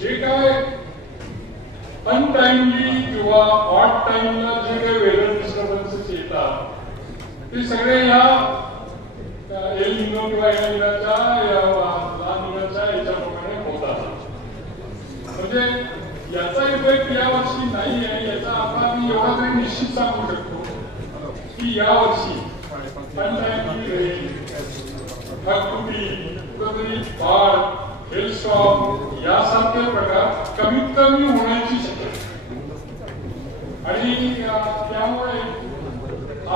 जे काय अनटाइमली किंवा ऑड टाइमला जे काही वेदर डिस्टर्बन्सेस येतात ते सगळे या एल निनो किंवा एल निनोच्या लहान निनोच्या याच्याप्रमाणे होतात. म्हणजे याचा इफेक्ट या वर्षी नाही आहे याचा आपण एवढा तरी निश्चित सांगू शकतो की या वर्षी अनटाइमली रेन, ढगफुटी, कुठेतरी बाढ, हेलस्टॉर्म यासारखे प्रकार कमीत कमी होण्याची शक्यता. आणि त्यामुळे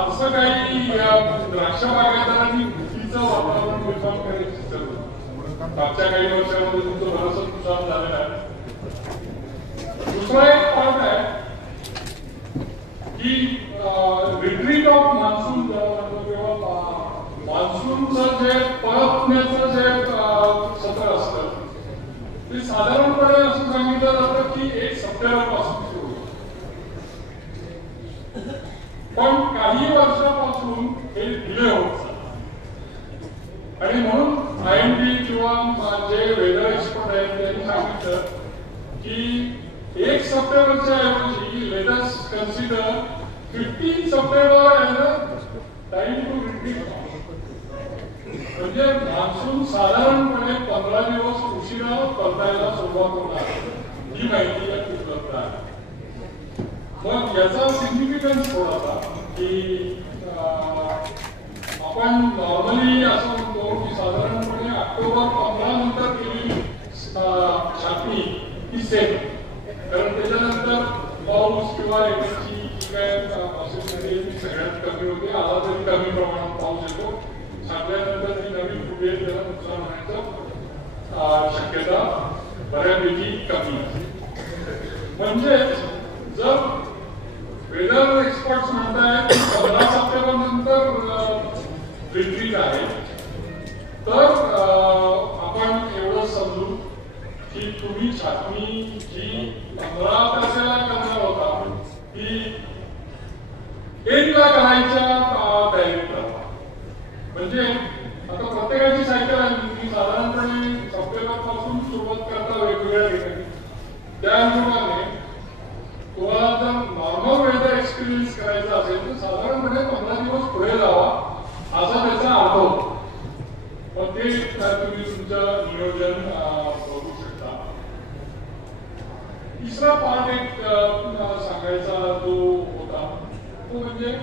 असं काही द्राक्ष बागायतदारांनी भीतीचं वातावरण निर्माण करायची जरूर. मागच्या काही वर्षामध्ये तुमचं बरंच नुकसान झालेलं आहे. दुसरा एक पार्ट आहे की रिट्रीट ऑफ मान्सून किंवा मान्सूनचं जे परतण्याचं जे सत्र असतं ते साधारणपणे असं सांगितलं जातं की 1 सप्टेंबर पासून सुरू होतं. पण काही वर्षापासून हे डिले होत चाललं. आणि म्हणून IMD किंवा जे वेदर एक्सपर्ट आहेत त्यांनी सांगितलं की 1 सप्टेंबरच्या ऐवजी let us consider 15 September as a time to retreat. म्हणजे मान्सून साधारणपणे 15 दिवस उशिरा परतायला सुरुवात होणार ही माहिती यात उपलब्ध आहे. मग याचा सिग्निफिकन्स थोडासा की आपण नॉर्मली असं म्हणतो की साधारणपणे ऑक्टोबर 15 नंतर केलेली छाटणी ही सेफ, कारण त्याच्यानंतर पाऊस किंवा येण्याची जी काय पॉसिबिलिटी सगळ्यात कमी होते. आला तरी कमी प्रमाणात पाऊस येतो. छाटल्यानंतर जी नवीन फुगे त्याला नुकसान होण्याची शक्यता बऱ्यापैकी कमी आहे. म्हणजे जर वेदर एक्सपर्ट्स म्हणतायत की 15 सप्टेंबर नंतर रिट्रीट आहे तर आपण एवढं समजू की तुम्ही छाटणी जी 15 तारखेला करणार होता ती 1 ला करायच्या तयारीत राहा. म्हणजे आता प्रत्येकाची सायकल आहे. तुम्ही साधारणपणे सप्टेंबर पासून सुरुवात करता वेगवेगळ्या ठिकाणी. त्या हिशोबाने तुम्हाला जर नॉर्मल वेदर एक्सपिरियन्स करायचा असेल तर साधारणपणे 15 दिवस पुढे जावा असा त्याचा अर्थ होतो. मग ते तुम्ही तुमचं नियोजन बघू शकता. तिसरा पार्ट एक सांगायचा जो होता तो म्हणजे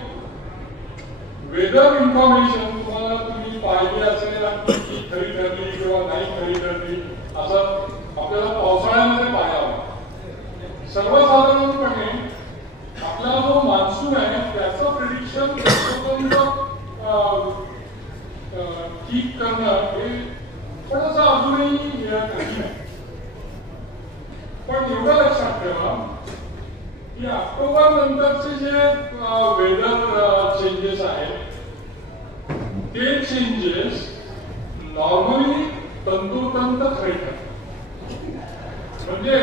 वेदर इन्फॉर्मेशन. तुम्हाला तुम्ही पाहिली असेल की खरी ठरली किंवा नाही खरी ठरली असं आपल्याला पावसाळ्यामध्ये पाहावं. सर्वसाधारणपणे आपला जो मान्सून आहे त्याचं प्रिडिक्शन ठीक करणं हे थोडंसं अजूनही कठीण आहे. पण एवढं लक्षात ठेवा की ऑक्टोबर नंतरचे जे वेदर चेंजेस आहेत ते चेंजेस नॉर्मली तंतोतंत खरे ठरतात. म्हणजे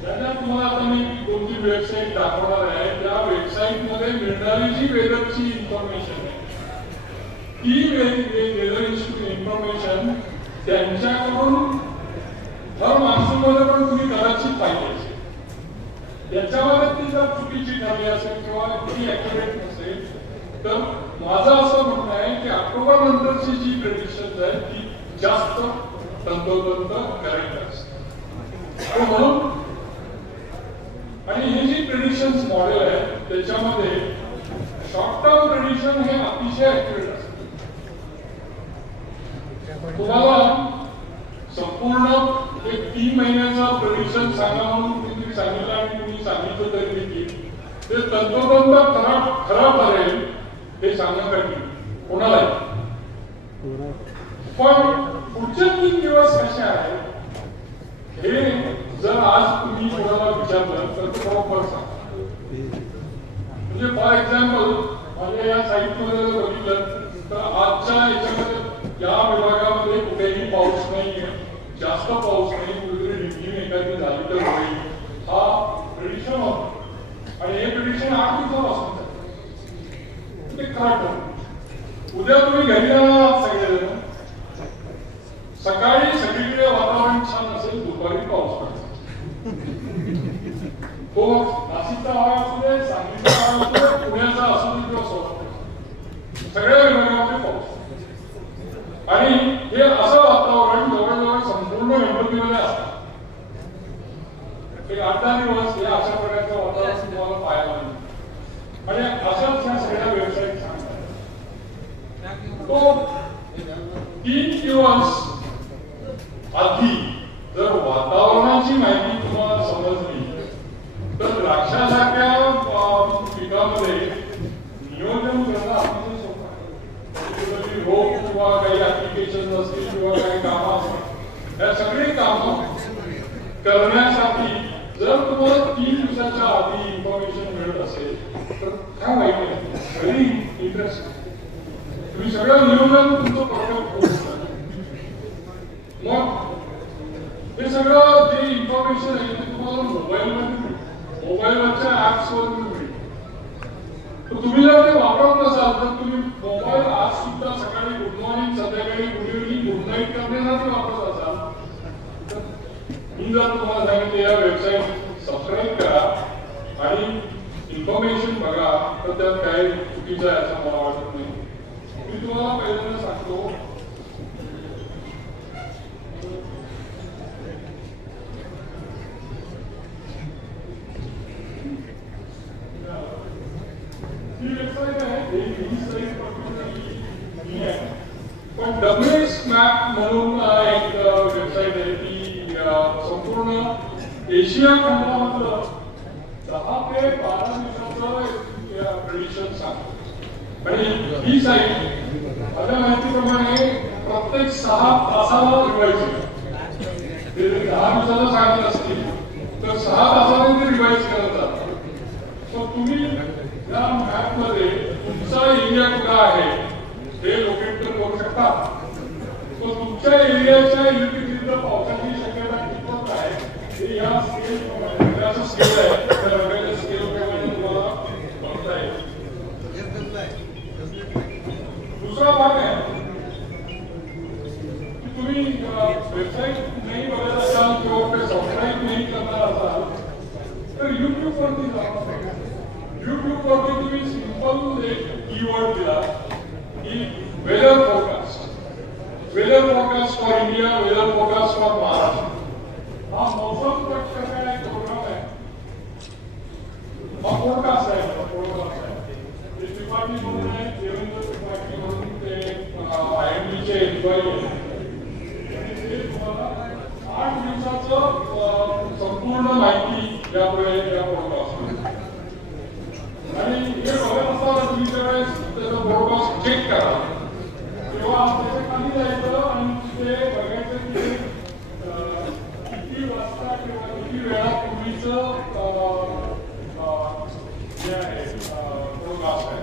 ज्या तुम्हाला आता मी 2-3 वेबसाईट दाखवणार आहे त्या वेबसाईटमध्ये मिळणारी जी वेदरची इन्फॉर्मेशन आहे ती वेदर इन्फॉर्मेशन त्यांच्याकडून हर मान्सूनमध्ये पण तुम्ही कदाचित पाहिजे असेल. त्याच्यामध्ये ती जर चुकीची ठरली असेल किंवा ती ऍक्युरेट नसेल तर माझं असं म्हणणं आहे की ऑक्टोबर नंतरची जी प्रेडिक्शन आहे ती जास्त तंतोतंत करेक्ट असते. म्हणून आणि हे जी प्रेडिक्शन्स मॉडेल आहे त्याच्यामध्ये शॉर्ट टर्म प्रेडिक्शन हे अतिशय ऍक्युरेट असते. तुम्हाला संपूर्ण एक 3 महिन्याचा प्रेडिक्शन सांगा म्हणून तुम्ही सांगितलं आणि तुम्ही सांगितलं तरी देखील ते तंतोतंत खरा ठरेल हे सांगणं कठीण कोणालाही. पण पुढचे 3 दिवस कसे आहेत हे जर आज तुम्ही कोणाला विचारलं तर तो बरोबर सांगा. म्हणजे फॉर एक्झाम्पल माझ्या या साईटमध्ये जर बघितलं तर आजच्या याच्यामध्ये या विभागामध्ये कुठेही पाऊस नाहीये, जास्त पाऊस नाही, कुठेतरी रिमझिम एखादी झाली तर होईल हा प्रेडिक्शन होता. आणि हे प्रेडिक्शन 8 दिवसापासून ते खरं ठरलं. उद्या तुम्ही घरी जाणार सगळेजण, सकाळी सगळीकडे वातावरण छान असेल, दुपारी पाऊस पडतो. तो नाशिकचा भाग असू दे, सांगलीचा भाग असू दे, पुण्याचा असू दे किंवा सोलापूर, सगळ्या विभागामध्ये पाऊस. आणि हे असं वातावरण जवळजवळ संपूर्ण गणपतीमध्ये असतं. एक 8-10 दिवस हे अशा प्रकारचं वातावरण तुम्हाला पाहायला मिळेल. आणि अशाच ह्या सगळ्या व्यवसायिक सांगतात. तो 3 दिवस आधी जर वातावरणाची माहिती तुम्हाला समजली तर द्राक्षासारख्या पिकामध्ये नियोजन करणं अतिशय सोपं आहे. रोग किंवा काही ऍप्लिकेशन असतील किंवा काही कामं असतील, या सगळी कामं करण्यासाठी जर तुम्हाला 3 दिवसाच्या आधी इन्फॉर्मेशन मिळत असेल तर काय वाईट आहे, व्हेरी इंटरेस्टिंग. तुम्ही सगळं नियोजन तुमचं परफेक्ट होऊ शकता. मग हे सगळं जे इन्फॉर्मेशन आहे ते तुम्हाला मोबाईलमध्ये मिळेल, मोबाईलवरच्या ऍप्सवरून मिळेल. तर तुम्ही जर ते वापरत नसाल तर तुम्ही मोबाईल आज सुद्धा सकाळी गुड मॉर्निंग, संध्याकाळी गुड इव्हनिंग, गुड नाईट करण्यासाठी वापरत असाल तर मी जर तुम्हाला सांगितलं या वेबसाईट सबस्क्राईब करा आणि इन्फॉर्मेशन बघा तर त्यात काही चुकीचं आहे असं मला वाटत नाही. मी तुम्हाला पहिल्यांदा सांगतो ही वेबसाईट आहे, पण WS मॅप म्हणून एक वेबसाईट आहे. ती संपूर्ण एशिया खंडामधलं 10 ते 12 दिवसाचं प्रेडिक्शन सांगतो. आणि ही साईट माझ्या माहितीप्रमाणे प्रत्येक 6 तासाला रिवाईज होते. 10 दिवसाला सांगत असतील तर 6 तासाने ते रिवाईज करत जातात. तर तुम्ही या मॅपमध्ये तुमचा एरिया कुठला आहे हे लोकेट करू शकता. तर तुमच्या एरियाच्या युनिटीतलं पावसाची शक्यता कितपत आहे हे या स्केल स्केल आहे त्या रंगाच्या स्केल प्रमाणे तुम्हाला बघता येईल. दुसरा भाग आहे की तुम्ही वेबसाईट नाही बघत असाल किंवा ते सबस्क्राईब नाही करणार असाल तर युट्यूबवरती जा. युट्यूबवरती तुम्ही सिंपल एक कीवर्ड दिला की weather forecast, weather forecast for India, weather forecast for Maharashtra. हा मौसम कक्षाचा एक प्रोग्राम आहे. हा फोरकास्ट आहे, फोरकास्ट आहे. ते त्रिपाठी म्हणून आहे, देवेंद्र त्रिपाठी म्हणून ते IMDचे एम्प्लॉई आहेत. आणि ते तुम्हाला 8 दिवसाचं संपूर्ण माहिती यापुढे या फोरकास्ट. आणि हे बघत असताना तुम्ही ज्यावेळेस त्याचा फोरकास्ट चेक करा तेव्हा त्याच्या खाली जायचं आणि तिथे बघायचं की किती वाजता किंवा किती वेळापूर्वीचं जे आहे फोरकास्ट आहे.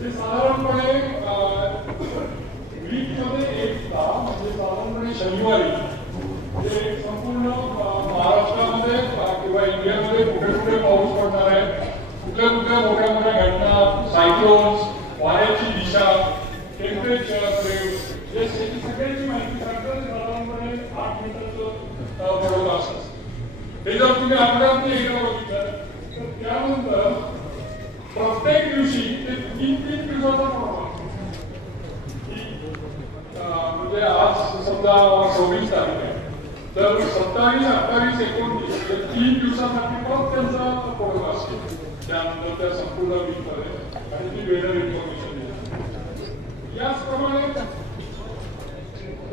ते साधारणपणे वीकमध्ये एकदा म्हणजे साधारणपणे शनिवारी ते संपूर्ण महाराष्ट्रामध्ये किंवा इंडियामध्ये कुठे कुठे पाऊस पडणार आहे, कुठल्या कुठल्या मोठ्या मोठ्या घटना, सायक्लोन्स, वाऱ्याची दिशा, टेम्परेचर, हे सगळ्याची माहिती सांगतात. साधारणपणे 8 मिनिटाचं फोरकास्ट असतं. हे जर तुम्ही आठवड्यात एकदा बघितलं तर त्यानंतर प्रत्येक दिवशी ते 3-3 दिवसाचा फोरकास्ट. म्हणजे आज समजा 26 तारीख आहे तर 27, 28, 29 3 दिवसासाठी परत त्यांचा फोरकास्ट आहे. त्यानंतर त्या संपूर्ण वीकमध्ये आणि ती वेदर इन्फॉर्मेशन देतात. याचप्रमाणे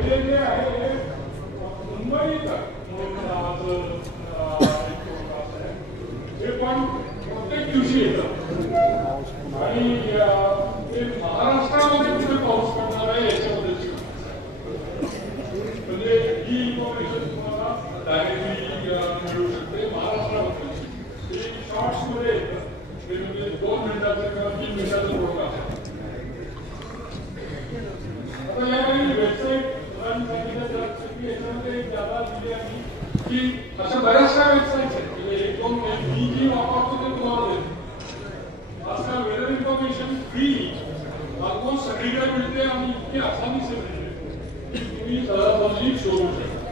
हे जे आहे मुंबई नावाचं फोरकास्ट आहे हे पण प्रत्येक दिवशी येतं. आणि ते महाराष्ट्रामध्ये कुठे पाऊस पडणार आहे याच्याबद्दलची म्हणजे ही इन्फॉर्मेशन तुम्हाला डायरेक्टली मिळू शकते. महाराष्ट्राबद्दल शॉर्ट्समध्ये येतं म्हणजे 2 मिनिटाचं किंवा 3 मिनिटाचं फोरकास्ट. आता या काही वेबसाईट याच्यामध्ये ज्यादा दिली आहे की अशा बऱ्याचशा वेबसाईट्स आहेत म्हणजे 1-2 मी जी वापरतो ते तुम्हाला देतो. आजकाल वेदर इन्फॉर्मेशन फ्री ऑलमोस्ट सगळीकडे मिळते आणि इतकी आसानी से मिळते की तुम्ही सहजासहजी शोधू शकता.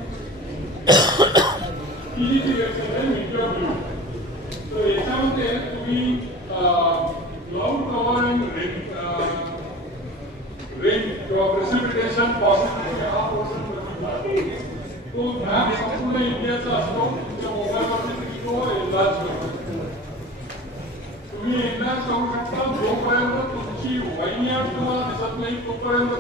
ही जी रिएक्शन आहे मीडिया ब्लू. तर याच्यामध्ये तुम्ही क्लाउड कव्हर अँड रेन किंवा प्रेसिपिटेशन पॉसिबिलिटी हा पोर्शन तो मॅप संपूर्ण इंडियाचा असतो. तुमच्या मोबाईलवरती तो एन्लार्ज करतो. तुम्ही एन्लार्ज करू शकता. जोपर्यंत तुमची वाईनियात तुम्हाला दिसत नाही तोपर्यंत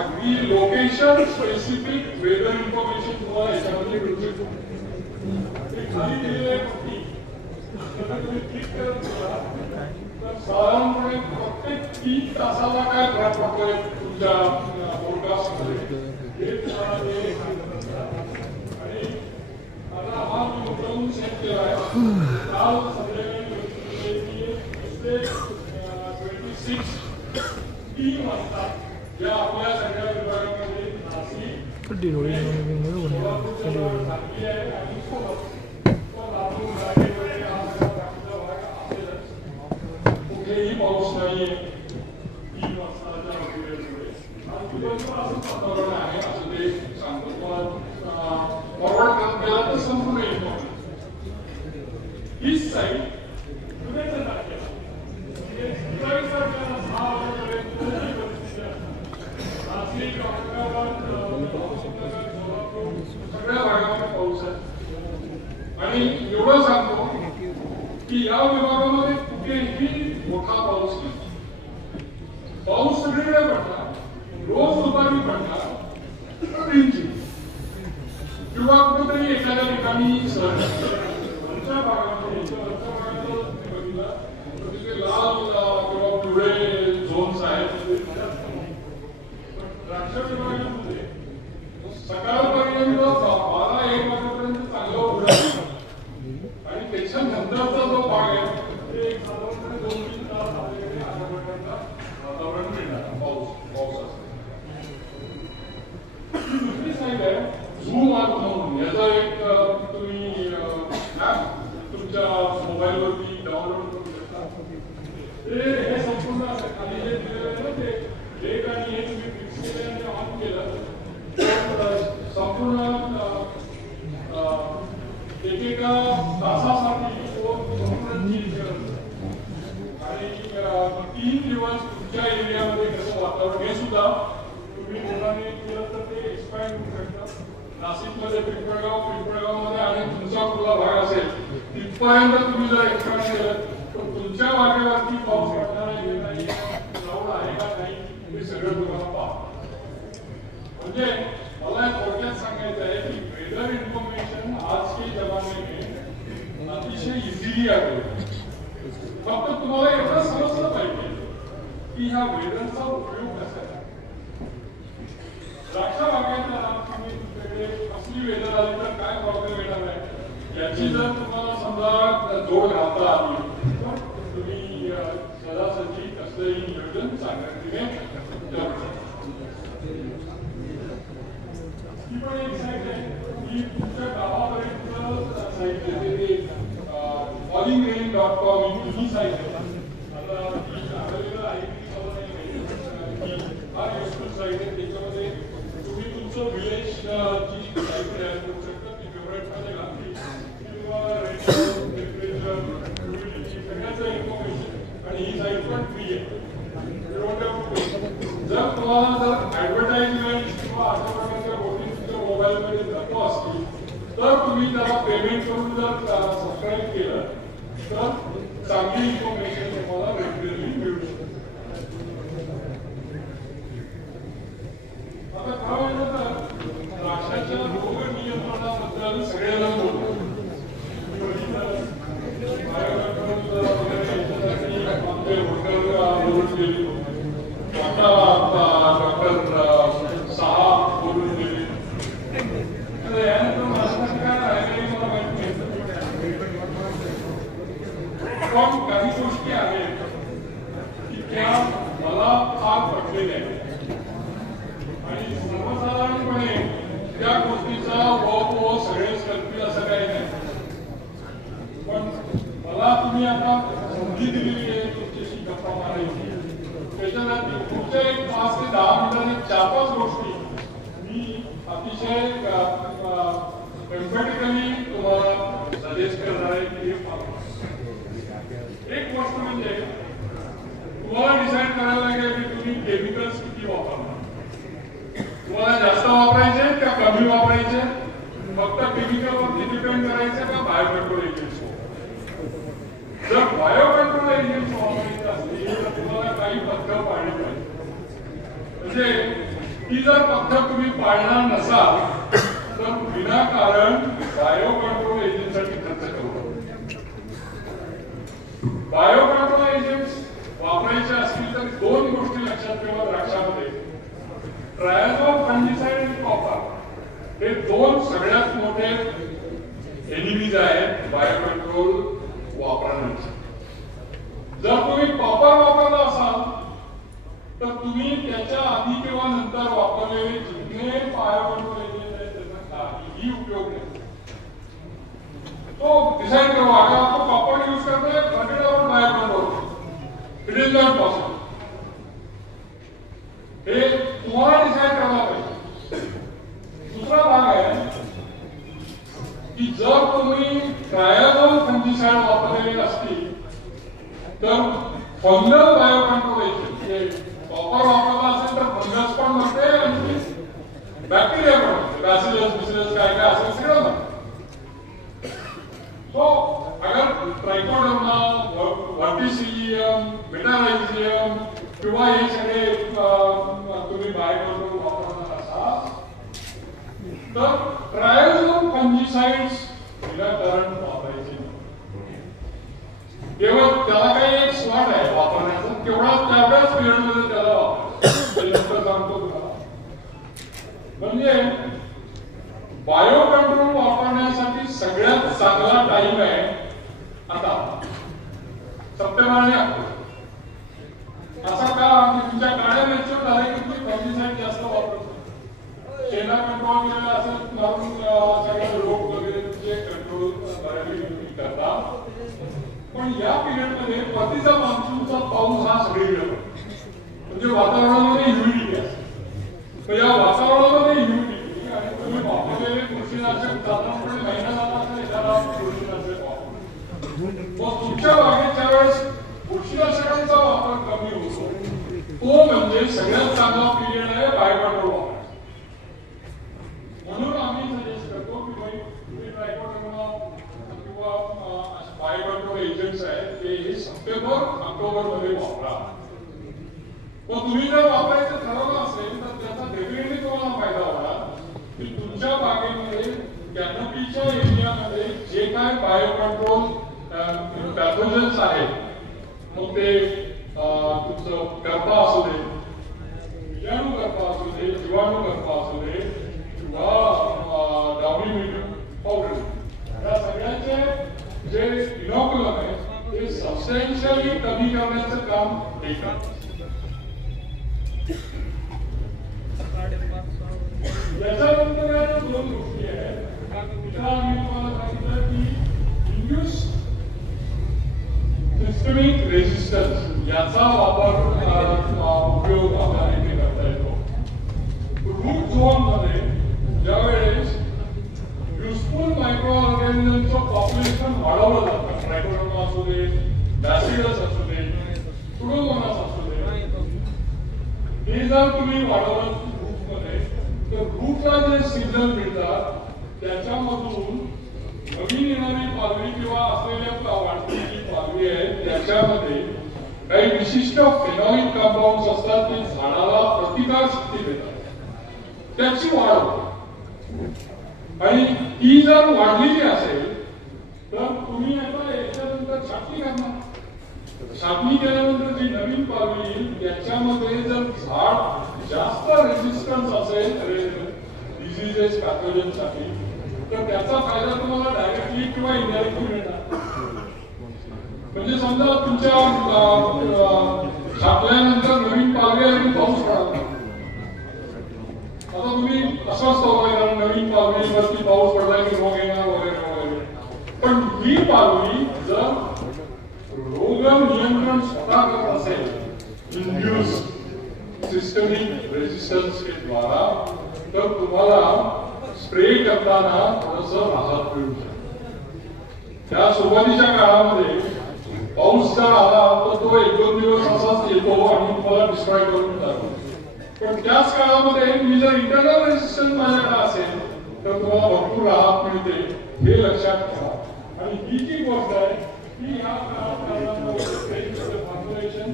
अगदी लोकेशन स्पेसिफिक वेदर इन्फॉर्मेशन तुम्हाला याच्यामध्ये मिळू शकतो. खाली दिलेली आहे पट्टी तुम्ही क्लिक करत गेला तर साधारणपणे प्रत्येक 3 तासाला काय फरक पडतोय तुमच्या फोरकास्टमध्ये हे तुम्हाला आणि आता हा मी मुद्दामून सेट केला आहे. काल संध्याकाळी 26 3 वाजता या आपल्या सगळ्या विभागामध्ये नाशिक कुठेही पाऊस नाहीये. 3 वाजताच्या पिरियडमध्ये आणि दिवसभर असं वातावरण आहे असं ते सांगतो. फॉरवर्ड करत गेला तर संपूर्ण येतो. हीच साईड पुण्याच्या तारखेला म्हणजे 27 तारखेला 6 वाजेपर्यंत ही परिस्थिती असते. नाशिक, औरंगाबाद, सोलापूर सगळ्या भागामध्ये पाऊस आहे. आणि एवढं सांगतो की या विभागामध्ये कुठेही मोठा पाऊस नाही. पाऊस सगळीकडे पडला, रोज दुपारी पडला किंवा कुठेतरी एखाद्या ठिकाणी आमच्या भागामध्ये बघितला तिथे लाल किंवा पिवळे झोन्स आहेत. द्राक्ष विभागामध्ये सकाळपर्यंत 12-1 वाजेपर्यंत चांगलं उघड आणि त्याच्यानंतरचा जो भाग आहे ते साधारणपणे 2-3 तास वातावरण मिळणार पाऊस असतो. दुसरी साईड आहे झूम ॲप म्हणून. याचा एक तुम्ही ॲप तुमच्या मोबाईलवरती डाउनलोड करू शकता. हे संपूर्ण असं खाली जे दिलेलं आहे ना ते एक आणि हे तुम्ही फिक्स केलं आणि ऑन केलं संपूर्ण एकेका तासासाठी संपूर्ण चेंज करत आणि 3 दिवस तुमच्या एरियामध्ये कसं वातावरण हे सुद्धा तुम्ही मुलांनी केलं तर ते एक्सपायर होऊ शकतं. नाशिकमध्ये पिंपळगावमध्ये आणि तुमचा कुठला भाग असेल तिथपर्यंत तुम्ही जर एक्सपायर केलं तर तुमच्या भागावरती पाऊस पडणार आहे नाही क्लाउड आहे का नाही हे सगळं तुम्हाला पाहा. म्हणजे मला थोडक्यात सांगायचं आहे की वेदर इन्फॉर्मेशन आज के जमाने में अतिशय इझिली आहे. फक्त तुम्हाला एवढं समजलं पाहिजे की ह्या वेदरचा उपयोग कसा आहे. द्राक्ष बागायतदार तुम्ही तुमच्याकडे कसली वेदर आली तर काय प्रॉब्लेम येणार आहे याची जर तुम्हाला समजा जोड घालता आली तर तुम्ही सदासजी कसलंही नियोजन चांगल्या ही पण एक साईट आहे. ही तुमच्या गावापर्यंत साईट आहे ते fallingrain.com ही साईट आहे. आता ही अवेलेबल आहे की हा युजफुल साईट आहे. त्याच्यामध्ये तुम्ही तुमचं विलेज ची साईट तयार करू शकता. ती फेवरेटमध्ये घातली किंवा सगळ्याचं इन्फॉर्मेशन आणि ही साईट पण फ्री आहे. जर तुम्हाला जर ऍडव्हर्टाइजमेंट किंवा अशा प्रकारच्या गोष्टी तुमच्या मोबाईलमध्ये नको असतील तर तुम्ही त्याला पेमेंट करून जर सबस्क्राईब केलं तर चांगली इन्फॉर्मेशन तुम्हाला रेग्युलरली मिळू शकते. आता काय म्हणलं तर द्राक्षाच्या रोग नियंत्रणाबद्दल सगळ्यांना बोलतो. बोलून गेली डॉक्टर सहा बोलून गेले. यानंतर मला काय राहिलं मला माहिती नाही. पण काही गोष्टी आहेत की त्या मला फार पटलेल्या आहेत आणि सर्वसाधारणपणे त्या गोष्टीचा व सगळेच करतील असं काही नाही. पण मला तुम्ही आता संधी दिलेली आहे तुमच्याशी गप्पा मारायची. त्याच्यानंतर पुढच्या एक 5 ते 10 मिनिटांनी 4-5 गोष्टी मी अतिशय एम्फॅटिकली बायो कंट्रोल एजंट्स. जर बायो कंट्रोल एजंट्स वापरायचे असतील तर तुम्हाला काही पथ्य पाळली पाहिजे. म्हणजे ती जर पथ्य तुम्ही पाळणार नसाल तर विनाकारण बायो कंट्रोल एजंटसाठी खर्च करू. बायो कंट्रोल एजंट्स वापरायचे असतील तर दोन गोष्टी लक्षात ठेवा द्राक्षामध्ये. ट्रायझोल, फंजिसाइड आणि कॉपर हे दोन सगळ्यात मोठे एनिमीज आहेत बायो कंट्रोल वापरण्याचे. जर तुम्ही कॉपर वापरला असाल तर तुम्ही त्याच्या आधी किंवा नंतर वापरलेले जितके बायो कंट्रोल एजंट आहेत त्याचा काहीही उपयोग नाही. तो डिसाइड करो अगर आपको कॉपर यूज करना है forget about bio control. It is not possible. हे तुम्हाला डिसाइड करायला पाहिजे. दुसरा भाग आहे की जर तुम्ही ट्रायझोल फंजिसाइड वापरलेले असतील तर fungal bio control agent. Copper वापरला असेल तर फंगस पण मरते आणि बॅक्टेरिया पण मरते. बॅसिलस बिसिलस काय काय असेल सगळं मरते. तो अगर ट्रायकोडर्मा, व्हर्टिसिलियम, मेटारायझियम किंवा हे सगळे तुम्ही बायो कंट्रोल वापरणार असाल तर ट्रायझोल फंजिसाइड्स विनाकारण वापरायचे. केवळ त्याला काही एक स्लॉट आहे वापरण्याचा, केवढा त्यावेळेस पिरियडमध्ये त्याला वापरायचं सांगतो तुम्हाला. म्हणजे बायो कंट्रोल वापरण्यासाठी सगळ्यात चांगला टाइम आहे आता सप्टेंबर आणि ऑक्टोबर. असा का की तुमच्या काळ्या मॅच्युअर झाले की तुम्ही फंजिसाइड जास्त वापरतो. शेणा कंट्रोल केलेला असेल मारून सगळे रोग वगैरे तुमचे कंट्रोल बऱ्यापैकी करतात. पण या पिरियडमध्ये परतीचा मान्सूनचा पाऊस हा सगळीकडे म्हणजे वातावरणामध्ये ह्युमिडिटी असते. तर या वातावरणामध्ये ह्युमिडिटी आणि तुम्ही वापरलेले बुरशीनाशक साधारणपणे महिना झाला असेल एखादा बुरशीनाशक वापर. मग तुमच्या बागेच्या वेळेस बुरशीनाशकांचा वापर कमी होतो. तो म्हणजे सगळ्यात चांगला पिरियड आहे बायो कंट्रोल वापरायचा. म्हणून आम्ही सजेस्ट करतो की भाई तुम्ही ट्रायकोडर्मा किंवा बायो कंट्रोल एजंट्स आहेत ते हे सप्टेंबर ऑक्टोबर मध्ये वापरा. मग तुम्ही जर वापरायचं ठरवलं असेल तर त्याचा डेफिनेटली तुम्हाला फायदा होणार की तुमच्या बागेमध्ये कॅनोपीच्या एरियामध्ये जे काय बायो कंट्रोल पॅथोजन्स आहेत, मग ते तुमचं करपा असू दे, विजाणू करपा असू दे, जीवाणू करपा असू दे किंवा डाउनी मिल्ड्यू पावडर, या सगळ्यांचे जे इनॉक्युलम आहे ते सबस्टॅन्शियली कमी करण्याचं काम हे करतात. याच्यानंतर दोन गोष्टी आहेत. आम्ही तुम्हाला सांगितलं की इंड्यूस सिस्टमिक रेजिस्टन्स याचा वापर उपयोग आपल्याला इथे करता येतो. रूट झोन मध्ये ज्यावेळेस युजफुल मायक्रो ऑर्गॅनिझमचं पॉप्युलेशन वाढवलं जातं, ट्रायकोडर्मा असू दे, बॅसिलस असू दे, सुडोमोनास असू दे, हे जर तुम्ही वाढवलं रूट मध्ये तर रूटला जे सिग्नल मिळतात त्याच्यामधून नवीन येणारी पालवी किंवा असलेल्या वाढलेली पालवी आहे त्याच्यामध्ये काही विशिष्ट फेनॉलिक कंपाऊंड्स असतात ते झाडाला प्रतिकार शक्ती देतात, त्याची वाढ होते. आणि ती जर वाढलेली असेल तर तुम्ही आता याच्यानंतर छाटणी करणार. छाटणी केल्यानंतर जी नवीन पालवी येईल त्याच्यामध्ये जर झाड जास्त रेजिस्टन्स असेल डिझिजेस पॅथोजनसाठी तर त्याचा फायदा तुम्हाला डायरेक्टली किंवा इनडायरेक्टली मिळणार. म्हणजे समजा तुमच्या छाटल्यानंतर नवीन पालवी आणि पाऊस पडला, आता तुम्ही असंच वगैरे नवीन पालवीवरती पाऊस पडला की रोग येणार वगैरे वगैरे. पण ही पालवी जर रोग नियंत्रण स्वतः करत असेल इंड्यूस सिस्टमिक रेजिस्टन्स के द्वारा तर तुम्हाला स्प्रे करताना थोडंसं राहत मिळू शकते. त्या सुरुवातीच्या काळामध्ये पाऊस जर आला तर तो 1-2 दिवस असाच येतो आणि तुम्हाला डिस्ट्रॉय करून जातो. पण त्याच काळामध्ये तुम्ही जर इंटरनल रेजिस्टन्स माझ्याकडे असेल तर तुम्हाला भरपूर राहत मिळते, हे लक्षात ठेवा. आणि ही जी गोष्ट आहे ती या फॉर्म्युलेशन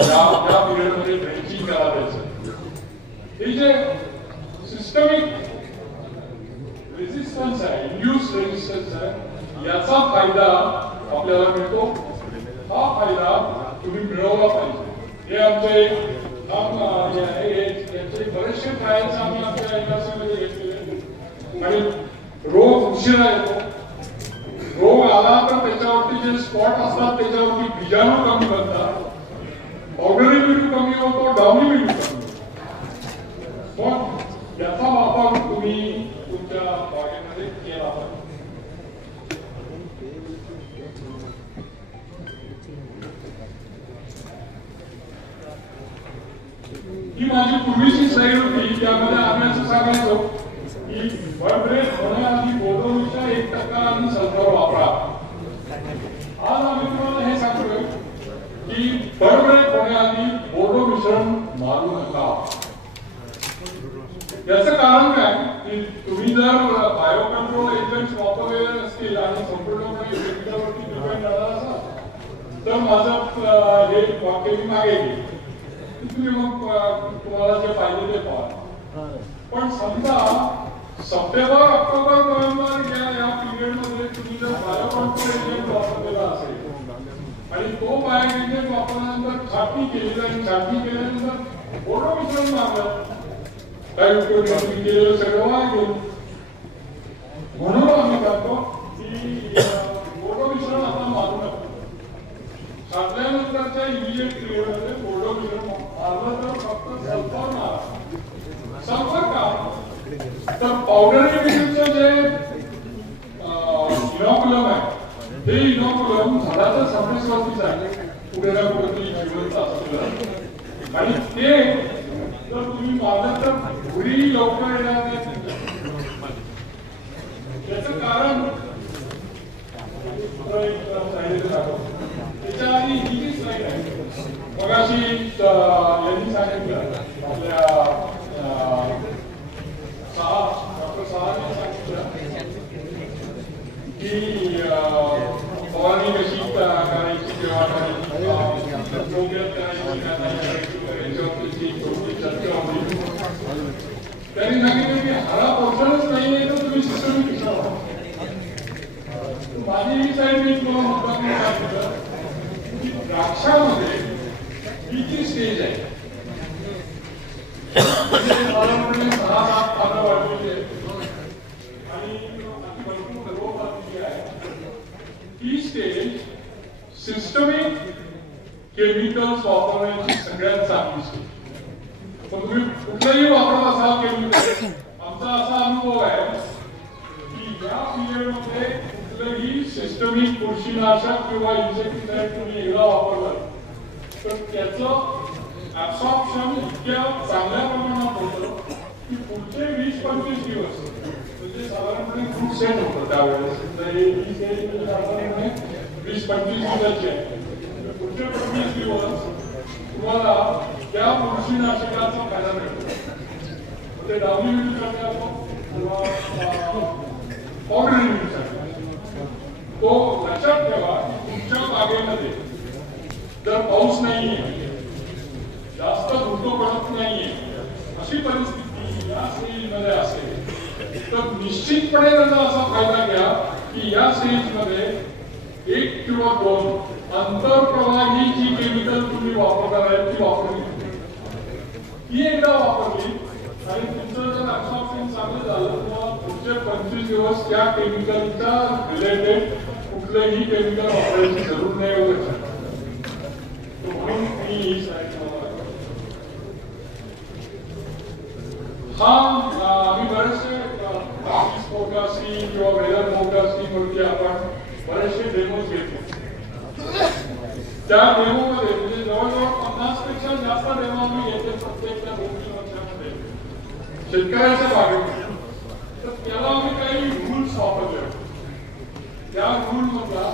या पिरियडमध्ये ड्रेंचिंग करायचं. हे जे सिस्टमिक रेजिस्टन्स आहे, इंड्यूस रेजिस्टन्स आहे, याचा फायदा आपल्याला मिळतो. हा फायदा तुम्ही मिळवला पाहिजे. हे आमचे याचे बरेचसे ट्रायल्स आम्ही आमच्या युनिव्हर्सिटीमध्ये घेतलेले आणि रोग उशिरा येतो. रोग आला तर त्याच्यावरती जे स्पॉट असतात त्याच्यावरती बीजाणू कमी बनतात, पावडरी मिळू कमी होतो, डाउनी मिळू कमी होतो. पण याचा वापर तुम्ही तुमच्या बागेमध्ये केला पाहिजे. ही माझी पूर्वीची स्लाईड होती, त्यामध्ये आम्ही असं सांगायचो की बर्डब्रेथ होण्याआधी बोर्डोमिक्सचा 1% आणि सल्फर वापरा. आज आम्ही तुम्हाला हे सांगतोय की बर्डब्रेथ होण्याआधी बोर्डो मिश्रण मारू नका. याचं कारण काय की तुम्ही जर बायो कंट्रोल एजंट्स वापरलेले नसतील आणि संपूर्णपणे केमिकलवरती डिपेंड राहणार असाल तर माझं हे वाक्य मी मागे घेईन. तुम्ही मग तुम्हाला जे पाहिजे ते पहा. पण समजा सप्टेंबर ऑक्टोबर नोव्हेंबर या पिरियडमध्ये तुम्ही जर बायो कंट्रोल एजंट वापरलेला असेल आणि तो बायो एजंट वापरल्यानंतर छाटणी केली आणि छाटणी केल्यानंतर बोर्डो मिश्रण मारलं, काही उपयोग तुम्ही केलेलं सगळं वाया गेलं. म्हणून आम्ही सांगतो की बोर्डो मिश्रण आता मारू नका. छाटल्यानंतरच्या इमिजिएट पिरियडमध्ये बोर्डो मिश्रण मारलं तर फक्त सल्फर मारा. सल्फर का तर पावडरी मिश्रणचं जे इनॉक्युलम आहे ते इनॉक्युलम झाडाच्या सरफेसवरतीच आहे, पुढे ना कुठेतरी जिवंत असलेलं, आणि ते जर तुम्ही मारलं तर पुढेही लवकर येणार नाही. याचं कारण त्याच्या आधी ही जी स्लाईड आहे मगाशी यांनी सांगितलं आपल्या डॉक्टर साहाने सांगितलं की फवारणी कशी करायची किंवा त्यांनी सांगितलं की हा पोर्शनच नाहीये तर तुम्ही सिस्टम विचारा. माझी ही साईड मी तुम्हाला मुद्दा सांगितलं की द्राक्षामध्ये ही जी स्टेज आहे साधारणपणे 6-7 पानं वाढलेली आहेत आणि भरपूर रोग आलेली आहे. ही स्टेज सिस्टमिक केमिकल्स वापरण्याची सगळ्यात चांगली स्टेज. पण तुम्ही कुठलंही वापरत असाल केमिकल, आमचा असा अनुभव आहे की या पिरियडमध्ये कुठलंही सिस्टमिक बुरशीनाशक किंवा इन्सेक्टिसाइड तुम्ही एकदा वापरलं तर त्याचं ऍब्सॉर्प्शन इतक्या चांगल्या प्रमाणात होतं की पुढचे 20-25 दिवस म्हणजे साधारणपणे फ्रूट सेट होतं त्यावेळेस. साधारणपणे 20-25 दिवसाची आहे. पुढचे 25 दिवस तुम्हाला त्या बुरशीनाशकाचा फायदा मिळतो. ते डावणी मिळूसाठी असो किंवा पावडरी मिळूसाठी. तो लक्षात ठेवा की तुमच्या बागेमध्ये जर पाऊस नाहीये, जास्त धुकं पडत नाहीये, अशी परिस्थिती या स्टेजमध्ये असेल तर निश्चितपणे त्याचा असा फायदा घ्या की या स्टेजमध्ये 1 किंवा 2 आंतरप्रवाही जी केमिकल तुम्ही वापरणार आहे ती वापरली. ही एकदा वापरली आणि तुमचं जर ऍब्सॉर्प्शन चांगलं झालं तर पुढचे 25 दिवस त्या केमिकलच्या रिलेटेड कुठलंही केमिकल वापरायची जरूर नाही होत. म्हणून मी ही स्लाईड आम्ही बरेचसे फोरकास्टिंग किंवा वेदर फोरकास्टिंग वरती आपण बरेचसे डेमोज घेतो. त्या डेमोमध्ये म्हणजे जवळजवळ 50 पेक्षा जास्त डेमो आम्ही घेतो प्रत्येक त्या 2-3 वर्षामध्ये शेतकऱ्याच्या बागेमध्ये. तर त्याला आम्ही काही रूल्स वापरले. त्या रूल मधला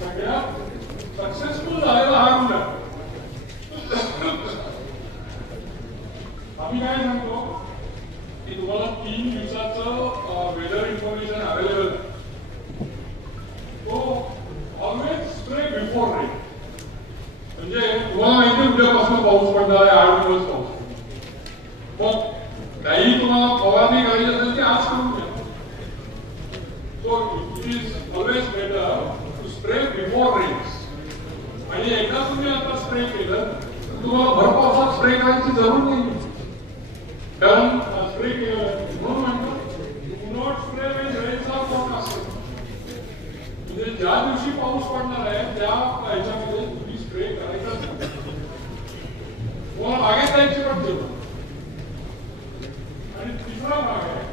सगळ्यात सक्सेसफुल झालेला हा रूल आहे. आम्ही काय सांगतो की तुम्हाला 3 दिवसाचं वेदर इन्फॉर्मेशन अवेलेबल आहे. तो So it is always better to spray before rains. आणि एकदा तुम्ही आता स्प्रे केलं तर तुम्हाला भर पावसात स्प्रे करायची जरूर नाही, कारण स्प्रे केलं म्हणून म्हणतात do not spray when rains are forecasted. म्हणजे ज्या दिवशी पाऊस पडणार आहे त्या ह्याच्यामध्ये तुम्ही स्प्रे करायचाच नाही. तुम्हाला बागेत जायची पण जरूर. आणि तिसरा भाग आहे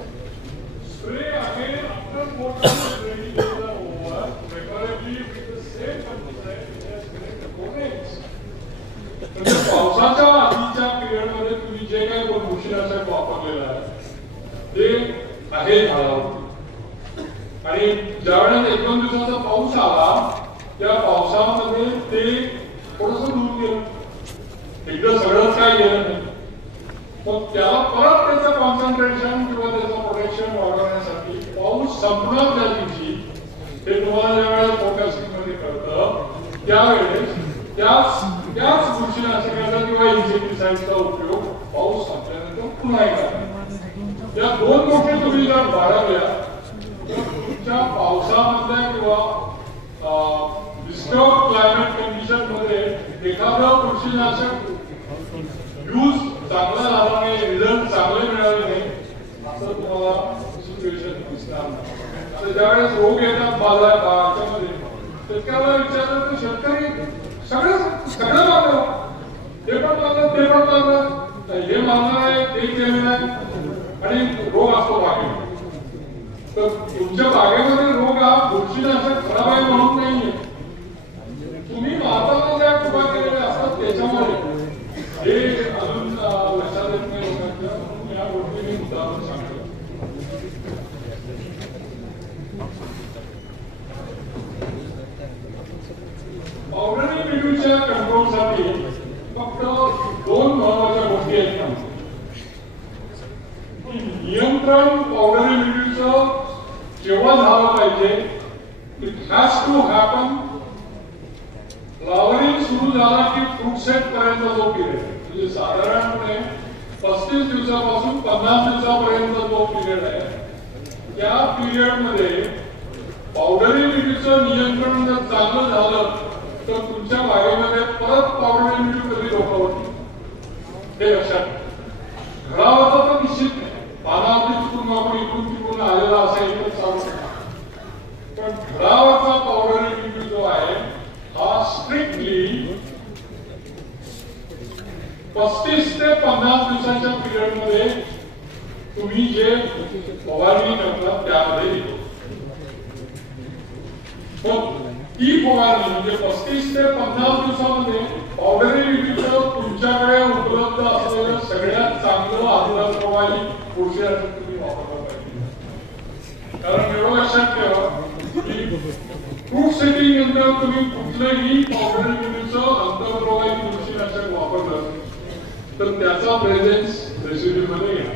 spray again after water is ready to the over, preferably with the same pesticide as components. म्हणजे पावसाच्या आधीच्या पिरियड मध्ये तुम्ही जे काही बुरशीनाशक वापरलेलं आहे ते आहे झाडावरती, आणि ज्यावेळेस 1-2 दिवसाचा पाऊस आला त्या पावसामध्ये ते थोडंसं दूर गेलं, एकदा सगळंच काय गेलं नाही. मग त्याला परत त्याचं कॉन्सन्ट्रेशन किंवा त्याचं प्रोटेक्शन वाढवण्यासाठी पाऊस संपणार त्या दिवशी ते तुम्हाला ज्यावेळेस फोरकास्टिंग मध्ये कळतं त्यावेळेस त्याच बुरशीनाशकाचा किंवा इन्सेक्टिसाइडचा उपयोग पाऊस संपल्यानंतर पुन्हा एकदा. त्या 2 गोष्टी तुम्ही जर बाळगल्या तर तुमच्या पावसामधल्या किंवा डिस्टर्ब क्लायमेट कंडिशन मध्ये एखादं बुरशीनाशक यूज चांगला झाला नाही, रिझल्ट चांगले मिळाले नाही असं तुम्हाला सिच्युएशन दिसणार नाही. आता ज्यावेळेस रोग येतात बाजारामध्ये शेतकऱ्याला विचारलं तर शेतकरी सगळं मागलं, हे पण मागलं ते पण मागलं, हे मागणार आहे ते केलेलं आहे, आणि रोग असतो बागेत. तर तुमच्या बागेमध्ये रोग हा बुरशीनाशक खराब आहे म्हणून नाहीये, तुम्ही मारताना ज्या कृपा केलेल्या असतात त्याच्यामुळे हे अजून लक्षात येत नाही लोकांच्या, म्हणून या गोष्टी मी उदाहरण सांगतो. पावडरी मिल्यूच्या कंट्रोलसाठी फक्त 2 महत्वाच्या गोष्टी आहेत. नियंत्रण पावडरी मिल्यूचं जेव्हा झालं पाहिजे it has to happen flowering सुरू झाला की फ्रूट सेट पर्यंत जो पिरियड, म्हणजे साधारणपणे 35 दिवसापासून 50 दिवसापर्यंत जो पिरियड आहे त्या पिरियड मध्ये पावडरी मिल्यूचं नियंत्रण जर चांगलं झालं तर तुमच्या बागेमध्ये परत पावडरी मिल्यू कधी रोखवत हे लक्षात. घरावरचा तर निश्चित नाही, पानावरती चुकून आपण इकडून तिकडून आलेला असा एकच चालू शकतो, पण घरावरचा पावडरी मिल्यू जो आहे हा स्ट्रिक्टली 35 ते 50 दिवसाच्या पिरियड मध्ये तुम्ही जे फवारणी करता त्यामध्ये येतो. ती फवारणी म्हणजे 35 ते 50 दिवसामध्ये पावडरी मिल्यूचं तुमच्याकडे उपलब्ध असलेलं सगळ्यात चांगलं आंतरप्रवाही बुरशीनाशक तुम्ही वापरलं पाहिजे. कारण एवढं लक्षात ठेवा की फ्रूट सेटिंग नंतर तुम्ही कुठलंही पावडरी मिल्यूचं आंतरप्रवाही बुरशीनाशक वापरलं तर त्याचा प्रेझेन्स रेसिड्यू मध्ये येणार.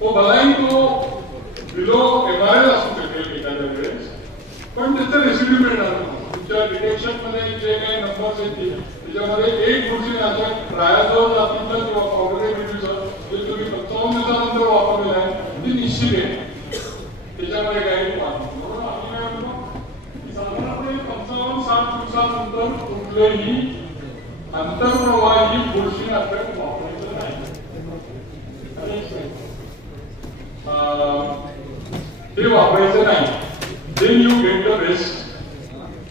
तो भलाही तो बिलो एमआरएल असू शकेल एखाद्या वेळेस, पण त्याचं रेसिड्यू मिळणार नाही. तुमच्या डिटेक्शन मध्ये जे काही नंबर्स येतील त्याच्यामध्ये एक बुरशीनाशक ट्रायाझोल जातीचं किंवा पावडरी मिल्यूचं जे तुम्ही 55 दिवसानंतर वापरलेलं आहे ते निश्चित आहे, त्याच्यामध्ये काही नाही. म्हणून आम्ही काय म्हणतो साधारणपणे 55-60 दिवसानंतर कुठलेही आंतरप्रवाही बुरशीनाशक वापरायचं नाही. ते वापरायचं नाही. Then you get the best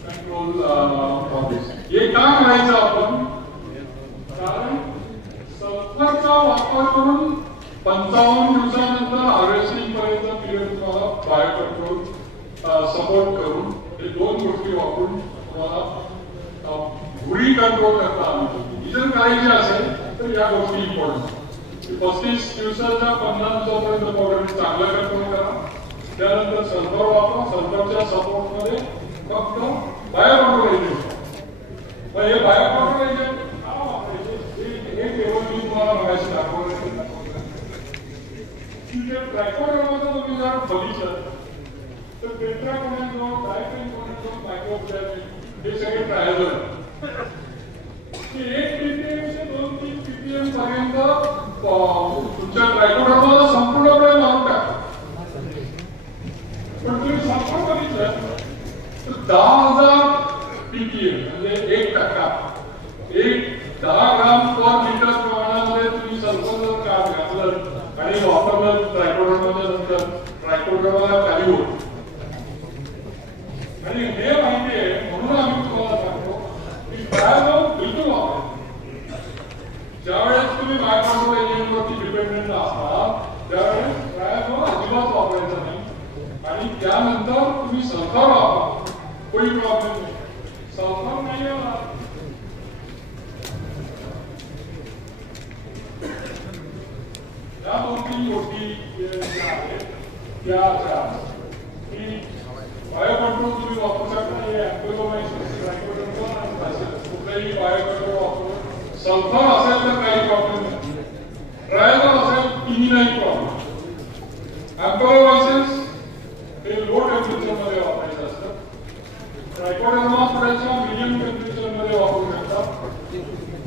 control of this. हे का करायचं आपण? कारण सल्फरचा वापर करून 55 दिवसानंतर हार्वेस्टिंग पर्यंत पिरियड तुम्हाला बायो कंट्रोल सपोर्ट करून हे 2 गोष्टी वापरून तुम्हाला भुरी कंट्रोल करता आली. जर करायची असेल तर या गोष्टी इम्पॉर्टंट. 35 दिवसाच्या 50 दिवसापर्यंत पावडर चांगला कंट्रोल करा. त्यानंतर सल्फर वापरा. सल्फरच्या सपोर्ट मध्ये फक्त बायो कंट्रोल एजंट. हे बायो कंट्रोल एजंट का वापरायचे हे केवळ मी तुम्हाला बघायचं दाखवलं. ट्रायकोडर्माचं तुम्ही जर बघितलं तर टेट्राकोनाझोल, डायफेनकोनाझोल, मायक्रोप्लाझ्मिक हे सगळे ट्रायझोल आहेत. 1 ppm ते 2-3 ppm पर्यंत तुमच्या ट्रायकोडर्माला संपूर्णपणे मारून टाका. पण तुम्ही 10,000 ppm म्हणजे 1%, 10 ग्राम पर लिटर प्रमाणामध्ये तुम्ही सल्फर जर काम घातलं आणि वापरलं ट्रायकोडर्माच्या नंतर ट्रायकोडर्माला खाली होत. आणि हे माहिती आहे म्हणून आम्ही तुम्हाला सांगतो की ट्रायझोम बिलकुल वापरायचं. ज्यावेळेस तुम्ही बायोकंट्रोल एजंटवरती डिपेंडेंट असता त्यावेळेस ट्रायझोम अजिबात वापरायचं नाही. आणि त्यानंतर तुम्ही सल्फर वापरा, कोई प्रॉब्लेम नाही. सल्फर नाही या 2-3 गोष्टी ज्या आहेत त्या अशा की बायोकंट्रोल तुम्ही वापरू शकता. हे ॲम्फोझोमायसिस, ट्रायकोडर्मा आणि बॅसिलस कुठलाही बायोकंट्रोल वापरू. सल्फर असेल तर काही प्रॉब्लेम नाही. ट्रायझोम असेल तिन्ही नाही प्रॉब्लेम. ॲम्फोझोमायसिस हे लो टेम्परेचरमध्ये वापरायचं असतं. ट्रायकोडर्मा थोड्याशा मिडियम टेम्परेचरमध्ये वापरू शकतात.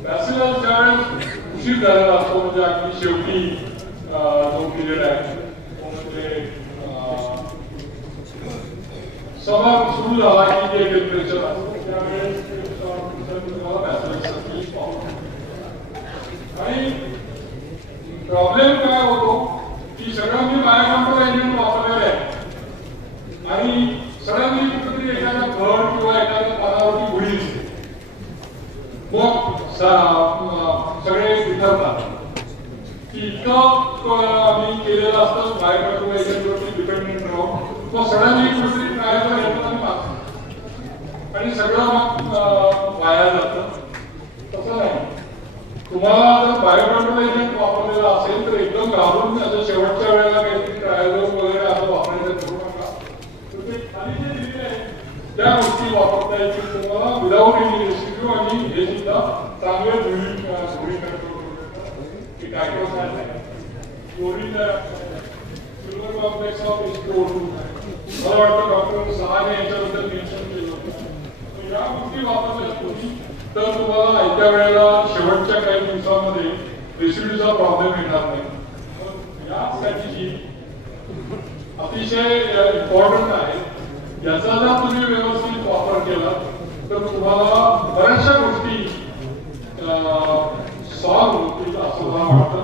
बॅसिलस ज्यावेळेस उशीर झालेला असतो म्हणजे अगदी शेवटी जो पिरियड आहे म्हणजे समर सुरू झाला की ते टेम्परेचर असतं त्यावेळेस तुम्हाला बॅसिलस आणि प्रॉब्लेम काय होतो की सगळ्यांनी बायोकंट्रोल एजंट वापरलेले आहे आणि सगळ्यांनी कुठेतरी एखादा घर किंवा एखाद्या पानावरती गुढी दिसते. मग सगळे विचारतात की इतकं आम्ही केलेलं असतं बायोकंट्रोल एजंटवरती डिपेंडेंट राहून मग सगळ्यांनी कुठेतरी ट्रायझोम घेतलं आणि मागतात आणि सगळं मग वाया जातं. तसं नाही. तुम्हाला जर बायोकंट्रोल एजंट वापरलेला असेल तर एकदम घाबरून त्याच्या शेवटच्या वेळेला काहीतरी ट्रायझोम वगैरे असं वापरायचं करू नका. तर ते खाली जे दिलेले आहे त्या गोष्टी वापरता येतील तुम्हाला विदाऊट एनी रेसिड्यू आणि हे सुद्धा चांगले धुळी कंट्रोल की काय chlorine silver complex of H2O2 मला वाटतं डॉक्टर सहाने याच्याबद्दल मेन्शन केलं होतं. या गोष्टी वापरल्या तुम्ही तर तुम्हाला ऐत्या वेळेला शेवटच्या काही दिवसामध्ये रेसिड्यूचा प्रॉब्लेम येणार नाही. यासाठी अतिशय इम्पॉर्टंट आहे. याचा जर तुम्ही व्यवस्थित वापर केला तर तुम्हाला बऱ्याचशा गोष्टी सॉल्व्ह होतील असं मला वाटतं.